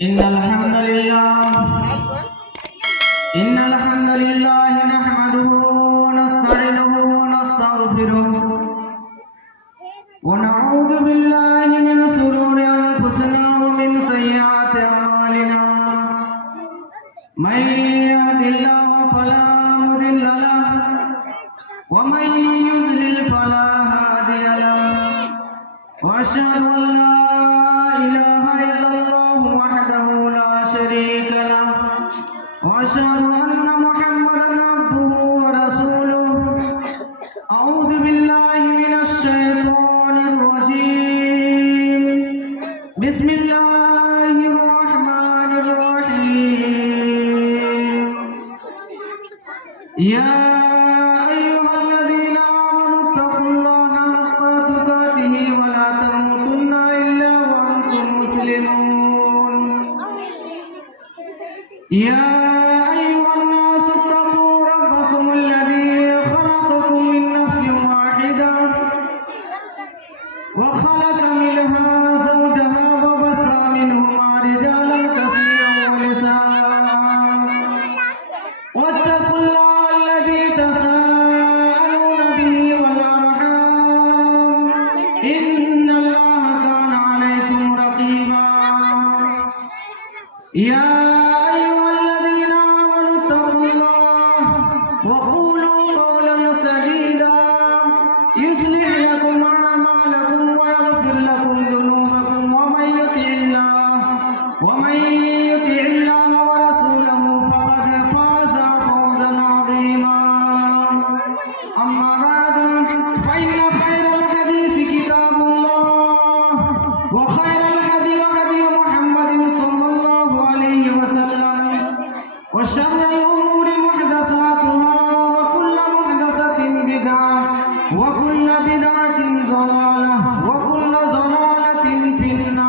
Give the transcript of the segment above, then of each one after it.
इन्नल हम्दुलिल्लाह नहमदुहु व नस्तईनुहु व नस्तगफिरुह व नऊज़ु बिल्लाहि मिन शुरूरि अनफुसिना व मिन सय्यिआति अमालिना मन यहदिल्लाहु फला मुदिल्ल लहु व मन युद्लिल फला हादिय लहु व अशहदु अन ला इलाहा इल्लल्लाहु वहदहु ला शरीका लहु व अशहदु अन्ना मुहम्मदन अब्दुहु व रसूलुहु अऊज़ु बिल्लाहि मिनश शैतानिर रजीम बिस्मिल्लाहिर रहमानिर रहीम या अय्युहल्लज़ीना आमनु तक़ुल्लाहा हक़्क़ तुक़ातिहि व ला तमूतुन्ना इल्ला व अंतुम मुस्लिमून या अय्युहन नासु इत्तक़ू रब्बकुमुल्लज़ी खलक़कुम मिन नफ्सिन वाहिदा व खलक़ मिनहा ज़ौजहा व बस्सा मिनहुमा रिजालन कसीरन व निसाअ वत्तक़ुल्लाहा अल्लज़ी तसाअलून बिही वल अरहाम इन्नल्लाहा काना अलैकुम रक़ीबा या अय्युहल्लज़ीना आमनु इत्तक़ुल्लाह व क़ूलू क़ौलन सदीदा युस्लिह लकुम अअमालकुम व यग़फिर लकुम ज़ुनूबकुम व मन युति'िल्लाह व रसूलहु फ़क़द फ़ाज़ फ़ौज़न अज़ीमा अम्मा बअदु फ़इन्न ख़ैरल हदीसी किताबुल्लाह व ख़ैरल हदी हदी मुहम्मदिन सल्लल्लाहु अलैहि वसल्लम व शर्रल उमूरि मुहदसातुहा व कुल्लु मुहदसतिन बिदअह व कुल्लु बिदअतिन ज़लालह व कुल्लु ज़लालतिन फिन्नार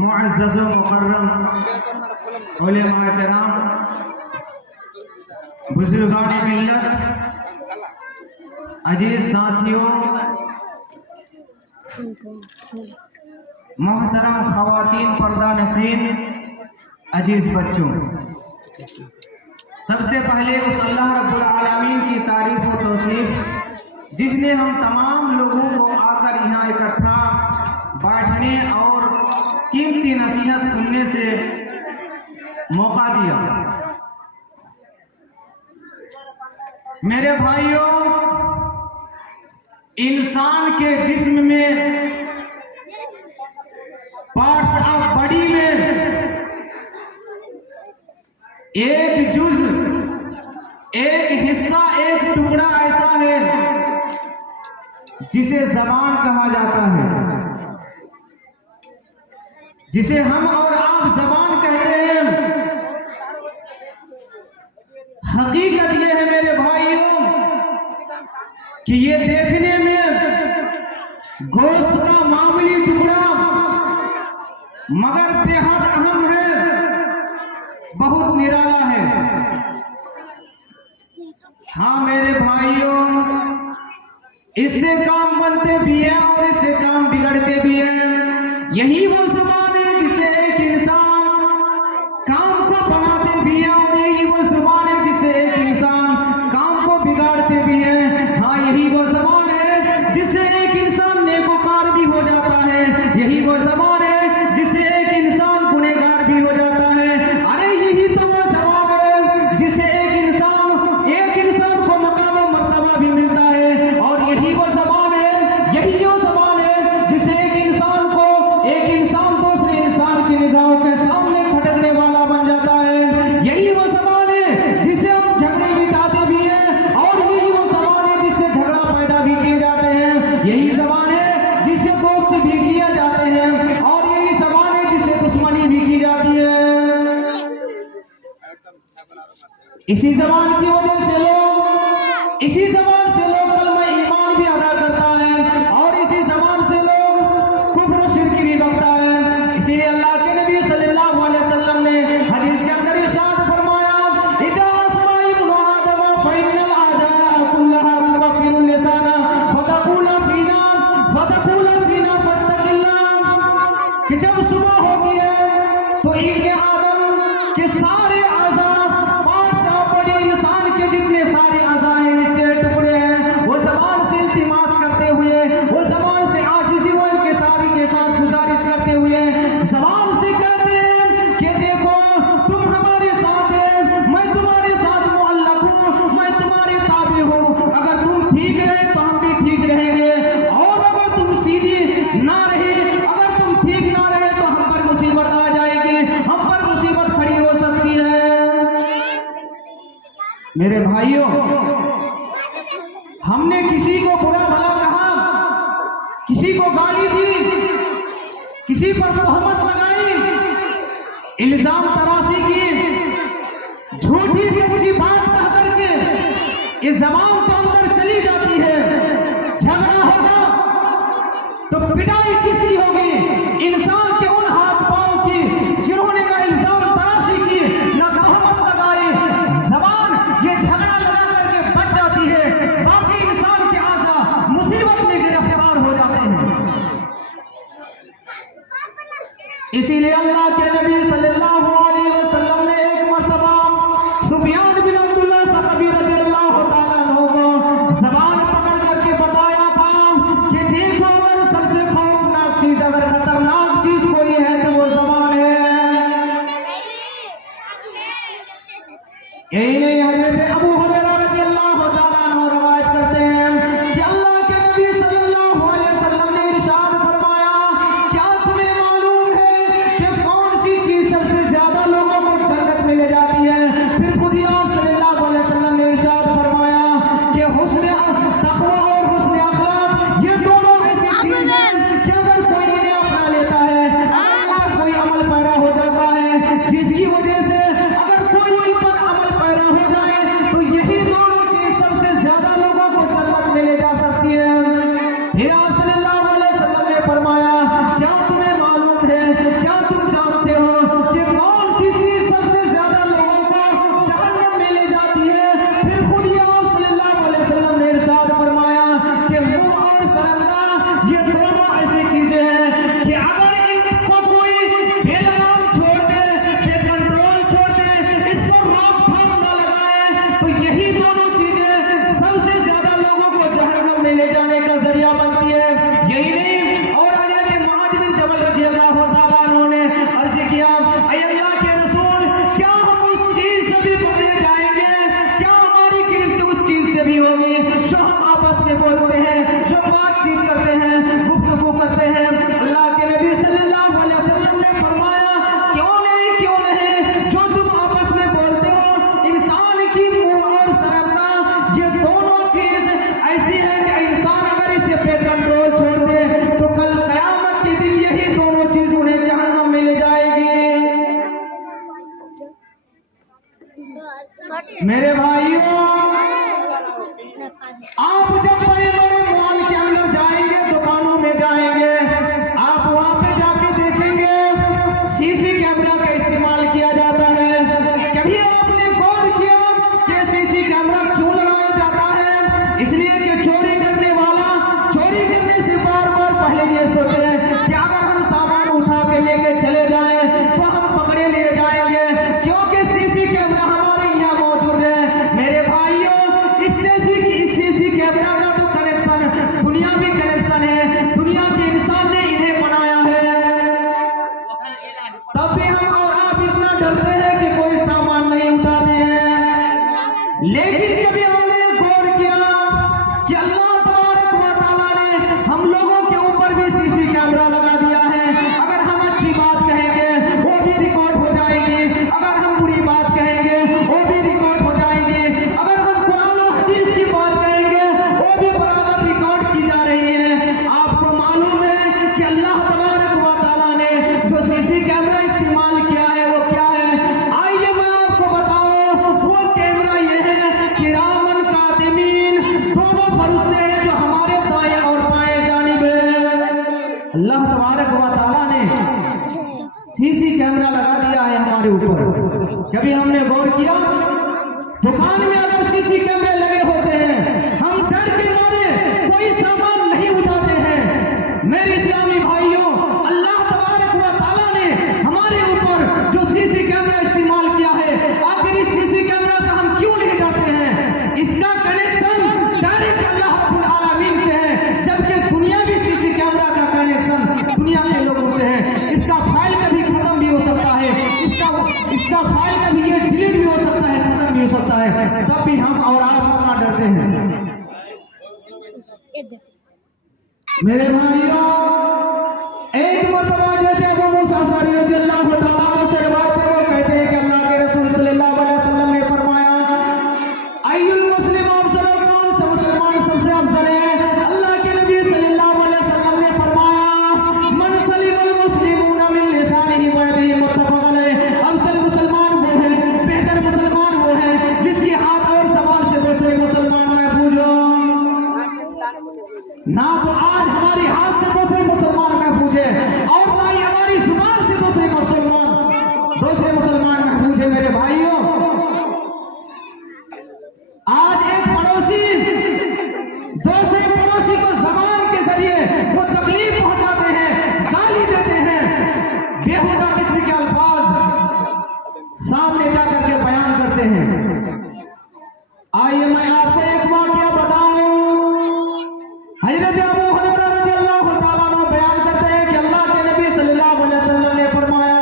मुअज़्ज़ज़ व मुकर्रम उलमाए किराम बुजुर्गान मिल्लत अजीज साथियों मोहतरम ख़वातीन पर्दा नशीन अजीज बच्चों सबसे पहले उस अल्लाह रब्बुल आलमीन की तारीफ व तौसीफ जिसने हम तमाम लोगों को आकर यहाँ इकट्ठा बैठने और कीमती नसीहत सुनने से मौका दिया। मेरे भाइयों, इंसान के जिस्म में पार्ट्स ऑफ बॉडी में एक जुज, एक हिस्सा, एक टुकड़ा ऐसा है जिसे ज़बान कहा जाता है, जिसे हम और आप ज़बान कहते हैं। हकीकत यह है मेरे भाइयों कि ये देखने में गोश्त का मामूली टुकड़ा मगर बेहद अहम है, बहुत निराला है। हाँ मेरे भाइयों, इससे काम बनते भी हैं और इससे काम बिगड़ते भी हैं। यही वो ज़बान है जिसे एक इंसान काम को बनाते भी है और यही वो ज़बान है जिसे एक इंसान काम को बिगाड़ते भी है। हाँ यही वो ज़बान है जिससे एक इंसान नेकोकार भी हो जाता है, यही वो ज़बान है जिससे एक इंसान गुनहगार भी हो जाता है। अरे यही तो वो ज़बान है जिससे एक इंसान को मकाम व मर्तबा भी मिलता है और यही वो ज़बान है, यही वो ज़बान है जिसे एक इंसान दूसरे इंसान की निगाहों के सामने खटकने वाला बन जाता है। यही वो ज़बान है इसी जबान की वजह से लोग, इसी जबान से लोग कलमा ईमान भी अदा करता है और इसी जबान से लोग कुफ्र शिर्क भी बकता है। इसीलिए अल्लाह के नबी सल्लल्लाहु अलैहि वसल्लम ने हदीस के अंदर इरशाद फरमाया, इदा अस्मा इब्नु आदम फइन्नल आदा कुल्लहा तुकफिरु लिसाना फतकुला फीना फतकिल्लाह, कि जब सुबह होती है तो इब्ने आदम के सारे आज़ा, इंसान के जितने सारे अज़ा हैं, इससे टुकड़े हैं, वो ज़बान से इल्तिमास करते हुए, वो ज़बान से आजिज़ी वो इनके सारी के साथ गुजारिश करते हुए ज़बान से कहते हैं कि देखो तुम हमारे साथ हैं, मैं तुम्हारे साथ मुअल्लक़ हूँ, मैं तुम्हारे ताबे हूँ। अगर तुम ठीक रहे तो हम भी ठीक रहेंगे, और अगर तुम सीधी ना रहे, अगर तुम ठीक ना रहे तो हम पर मुसीबत आ जाएगी, हम पर मुसीबत खड़ी हो सकती है। मेरे भाइयों, हमने किसी को बुरा भला कहा, किसी को गाली दी, किसी पर तोहमत लगाई, इल्जाम तराशी की, झूठी सच्ची बात कह करके ये जबान तो अंदर चली जाती है। झगड़ा होगा तो पिटाई किसकी होगी? इंसान के उन हाथ पांव की जिन्होंने ना इल्जाम तराशी की, ना तोहमत लगाई। जबान ये झगड़ा लगा करके बच जाती है, बाकी इंसान के आज़ा मुसीबत में गिरफ्तार हो जाते हैं। इसीलिए अल्लाह के नबी सल्लल्लाहु अलैहि वसल्लम ने एक मर्तबा सुफियान बिन अब्दुल्लाह सखबी रज़ियल्लाहु ताला अन्हु को ज़बान पकड़ करके बताया था कि देखो, अगर सबसे खौफनाक चीज, अगर खतरनाक चीज कोई है तो वो ज़बान है। यही नहीं, हज़रत अबू हुरैरा रज़ियल्लाहु ताला अन्हु रवायत करते हैं कि अल्लाह के नबी सल्लल्लाहु अलैहि वसल्लम ने इरशाद फरमाया, क्या तुम्हें मालूम है कि कौन सी चीज सबसे ज्यादा लोगों को जन्नत में ले जाती है? फिर खुद ही आप सल्लल्लाहु अलैहि वसल्लम ने इरशाद फरमाया कि हुस्न तक़वा और हुस्न अखलाक, ये दोनों ऐसी चीज हैं कि अगर कोई इन्हें अपना लेता है, अगर कोई अमल पैरा हो जाता है, जिसकी वजह से अगर कोई इन पर अमल पैरा हो जाए, तो यही दोनों चीज सबसे ज्यादा लोगों को जन्नत में ले जा सकती है। फिर आप सल्लल्लाहु अलैहि वसल्लम ने फरमाया, क्या तुम्हें मालूम है, क्या तुम जानते हो कि कौन सी चीज सबसे ज्यादा लोगों को जहन्नम में ले जाती है? फिर खुद ही आप सल्लल्लाहु अलैहि वसल्लम ने इरशाद फरमाया कि मुंह और शर्मगाह, ये दोनों ऐसी चीजें हैं कि अगर इनको कोई बेलगाम छोड़ दे, बेकंट्रोल छोड़ दे, इस पर रोकथाम न लगाए, तो यही दोनों चीजें सबसे ज्यादा लोगों को जहन्नम में ले जाने का जरिया बनती है। यही नहीं, और हज़रत मुआज़ बिन जबल रज़ियल्लाहु ताला अन्हु ने अर्ज़ किया, ऐ अल्लाह के रसूल, क्या हम उस चीज से भी पकड़े जाएंगे? क्या हमारी गिरफ्त उस चीज से भी होगी जो हम आपस में बोलते हैं, जो बातचीत करते हैं, गुफ्तगू करते हैं? अल्लाह के नबी सल्लल्लाहु अलैहि वसल्लम ने फरमाया, क्यों नहीं, जो तुम आपस में बोलते हो, इंसान की मुंह और शर्मगाह, ये दोनों चीज ऐसी है कि इंसान अगर इसे बेकंट्रोल छोड़ दे तो कल कयामत के दिन यही दोनों चीज उन्हें जहन्नम में ले जाएगी। मेरे भाइयों, आप जब बड़े बड़े मॉल के अंदर जाएंगे, दुकानों में जाएंगे, आप वहां पे जाके देखेंगे सीसी कैमरा का इस्तेमाल किया जाता है। कभी आपने गौर किया कि सीसी कैमरा क्यों लगाया जाता है? इसलिए कि चोरी करने वाला चोरी करने से बार बार पहले ये सोचे कि अगर हम सामान उठा के लेके चले जाएं तो हम पकड़े लिए जाएंगे, क्योंकि सीसी कैमरा हमारे यहाँ मौजूद है। मेरे भाइयों, इस सीसी कैमरा का तो कनेक्शन हमारे ऊपर। कभी हमने गौर किया, दुकान में अगर सीसी कैमरे लगे होते हैं, हम डर के मारे कोई सामान नहीं उठाते हैं। मेरे इस्लामी भाइयों, अल्लाह तबारक व तआला ने हमारे ऊपर जो सीसी कैमरा इस्तेमाल किया है, आखिर इस सीसी कैमरा से हम क्यों नहीं डरते हैं? इसका कनेक्शन डायरेक्ट अल्लाह रब्बुल आलमीन से है, जबकि दुनियावी सीसी कैमरा का कनेक्शन दुनिया के लोगों से है। इसका फाइल कभी खत्म भी हो सकता है, इसका फाइल कभी ये डिलीट भी हो सकता है, खत्म भी हो सकता है, तब भी हम और आप कितना डरते हैं। मेरे भाइयों, एक मरतबा जैसे अबू मूसा अशअरी रज़ियल्लाहु तआला अन्हु से रिवायत है, वो कहते हैं कि अल्लाह के रसूल सल्लल्लाहु अलैहि वसल्लम ने फरमाया, अय्युल मुस्लिम अफज़ल, कौन सा मुसलमान सबसे अफजल है? अल्लाह के नबी सल्लल्लाहु अलैहि वसल्लम ने फरमाया, मन सलिमल मुस्लिमूना मिन लिसानिही व यदिही, मुत्तफ़क़ अलैह। अफजल मुसलमान वो है, बेहतर मुसलमान वो है जिसकी हाथ और ज़बान से दूसरे मुसलमान महफूज हो। ना तो आज हमारी हाथ से दूसरे मुसलमान महफूज है, और ना ही हमारी जुबान से दूसरे मुसलमान महफूज है। मेरे भाइयों, आज एक पड़ोसी दूसरे पड़ोसी को जबान के जरिए वो तकलीफ पहुंचाते हैं, गाली देते हैं, बेहुदा किस्म के अल्फाज सामने जाकर के बयान करते हैं। आइए मैं आपको एक वाकया बताऊं। हज़रत अबू हुरैरा रज़ियल्लाहु तआला अन्हु बयान करते हैं कि अल्लाह के नबी सल्लल्लाहु अलैहि वसल्लम ने फरमाया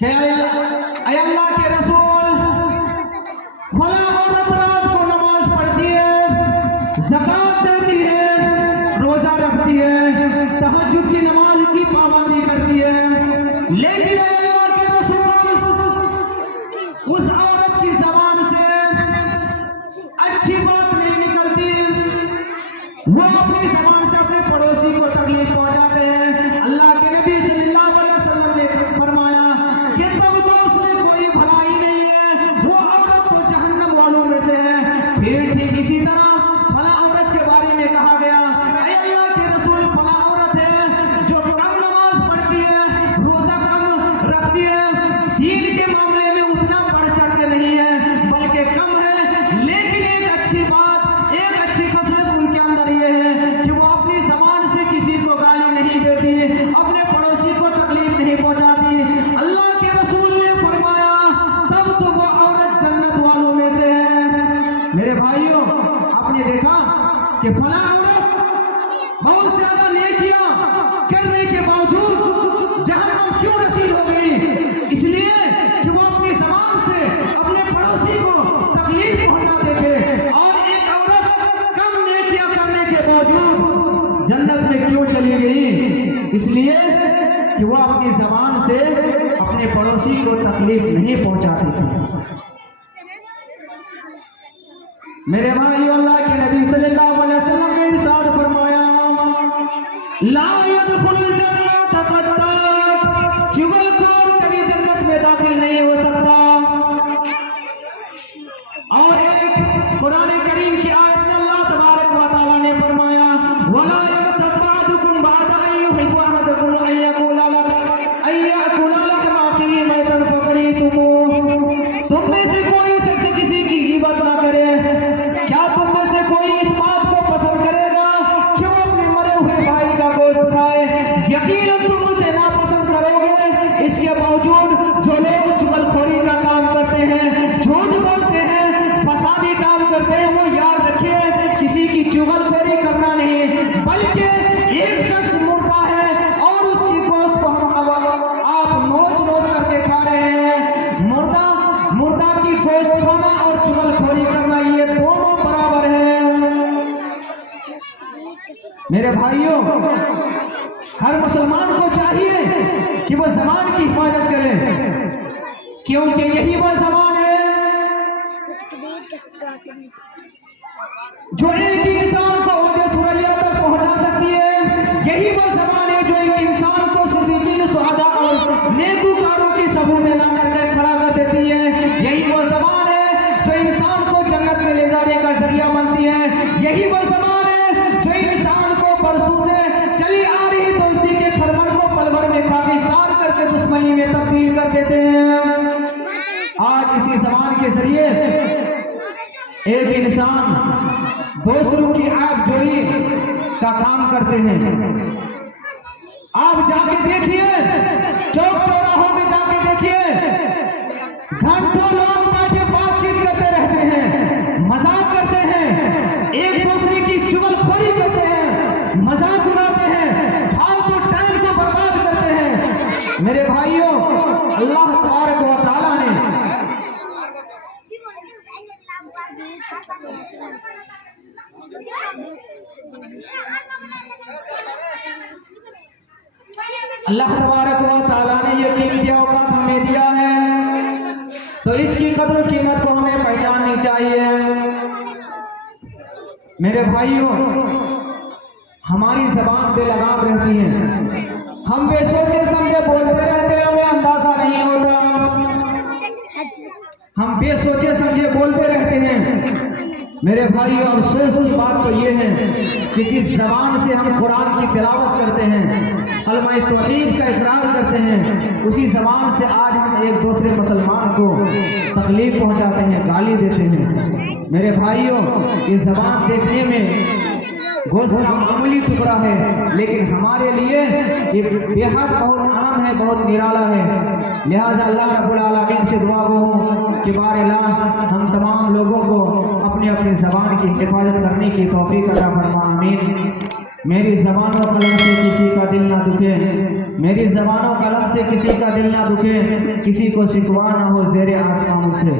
कि ऐ अल्लाह के रसूल, फला औरत रात को नमाज पढ़ती है, ज़कात देती है, रोजा रखती है, तहज्जुद की नमाज की पाबंदी करती है, लेकिन ऐ अल्लाह के रसूल, उस औरत की ज़बान से अच्छी बात नहीं निकलती, वो अपनी ज़बान से अपने पड़ोसी को तकलीफ पहुंचाते हैं। अल्लाह के नबी सल्लल्लाहु अलैहि वसल्लम ने फरमाया कि तब तो उसमें कोई भलाई नहीं है, वो औरत तो जहन्नम वालों में से है। फिर ठीक इसी तरह फला औरत के बारे में कहा गया, ऐ अल्लाह के रसूल, फला औरत है जो कम नमाज पढ़ती है, रोजा कम रखती है, दीन के मामले में उतना बढ़ चढ़ के नहीं है, बल्कि कम है, लेकिन एक अच्छी बात, एक अच्छी खसलत उनके अंदर ये है कि वो अपनी ज़बान से किसी को गाली नहीं देती, अपने पड़ोसी को तकलीफ नहीं पहुंचाती। अल्लाह के रसूल ने फरमाया तब तो वो औरत जन्नत वालों में से है। मेरे भाइयों, आपने देखा कि फला औरत बहुत ज्यादा नेकियां करने के बावजूद जहन्नम क्यों नसीब हो गई? इसलिए कि वो अपनी ज़बान से अपने पड़ोसी को तकलीफ पहुंचाते थे। और एक औरत कम नेकियां करने के बावजूद जन्नत में क्यों चली गई? इसलिए कि वो अपनी ज़बान से अपने पड़ोसी को तकलीफ नहीं पहुंचाती थी। मेरे भाई, अल्लाह के नबी सल्लल्लाहु अलैहि वसल्लम ने इरशाद फरमाया, ला यदखुलुल जन्नत क़त्तात, चुगलखोर कभी जन्नत में दाखिल नहीं हो सकता। और एक कुरान करीम की आयत में अल्लाह तबारक व तआला ने फरमाया, वला यग़तब बअदुकुम बअदा अन युहिब्बु अहदुकुम अन यक़ूला लहुम अखीहि मैतन फकरीतुमूह। तुम में से कोई शख्स किसी की ग़ीबत ना करे। क्या तुम में से कोई इस बात को पसंद करेगा कि वो अपने मरे हुए भाई का गोश्त खाए? यकीनन तुम उसे नापसंद करोगे। इसके बावजूद जो लोग चुगलखोरी का काम करते हैं, झूठ बोलते हैं, फसादी काम करते हैं, वो याद रखिए किसी की चुगलखोरी करना नहीं, बल्कि एक शख्स मुर्दा है और उसकी गोश्त को आप नोच करके खा रहे हैं। मुर्दा की गोश्त खाना और चुगलखोरी करना, ये दोनों बराबर है। मेरे भाइयों, हर मुसलमान को चाहिए कि वो ज़बान की हिफाजत करे, क्योंकि यही वो ज़बान है जो एक इंसान को ओहदे सुरैया तक पहुंचा सकती है। यही वो ज़बान है जो एक इंसान को सिद्दीकीन, शुहदा और नेकूकारों की समूह में ला करके खड़ा कर देती है। यही वो ज़बान है जो इंसान को जन्नत में ले जाने का जरिया बनती है। यही वो ज़बान है जो इंसान को बरसों से चली आ रही दोस्ती के खरमन को पल भर में पाकिस्तान करके दुश्मनी में तब्दील कर आज इसी जबान के जरिए एक इंसान दूसरों की ऐब जोई का काम करते हैं। आप जाके देखिए, चौक चौराहों में जाके देखिए, घंटों लोग बैठे बातचीत करते रहते हैं, मजाक करते हैं, एक दूसरे की चुगलखोरी करते हैं, मजाक उड़ाते हैं, फालतू टाइम को बर्बाद करते हैं। मेरे भाइयों, अल्लाह तबारक व तआला ने ये कीमती औकात हमें दिया है, तो इसकी कदर कीमत को हमें पहचाननी चाहिए। मेरे भाइयों, हमारी जबान पे लगाम रहती है, हम बेसोचे समझे बोलते रहते हैं, हमें अंदाजा नहीं होता, हम बेसोचे समझे बोलते रहते हैं। मेरे भाइयों, अफसोस की बात तो ये है कि जिस जबान से हम कुरान की तिलावत करते हैं, कलमा तौहीद का इकरार करते हैं, उसी जबान से आज हम एक दूसरे मुसलमान को तकलीफ पहुंचाते हैं, गाली देते हैं। मेरे भाइयों, ये जबान देखने में गोश्त का मामूली टुकड़ा है, लेकिन हमारे लिए ये बेहद बहुत अहम है, बहुत निराला है। लिहाजा अल्लाह रब्बुल आलमीन से दुआ गो हूँ कि बारगाह हम तमाम लोगों को अपनी अपनी ज़बान की हिफाजत करने की तौफीक अता फरमा, आमीन। मेरी ज़बान व कलम से किसी का दिल ना दुखे, मेरी ज़बान व कलम से किसी का दिल ना दुखे, किसी को शिकवा ना हो ज़ेरे आसमां से।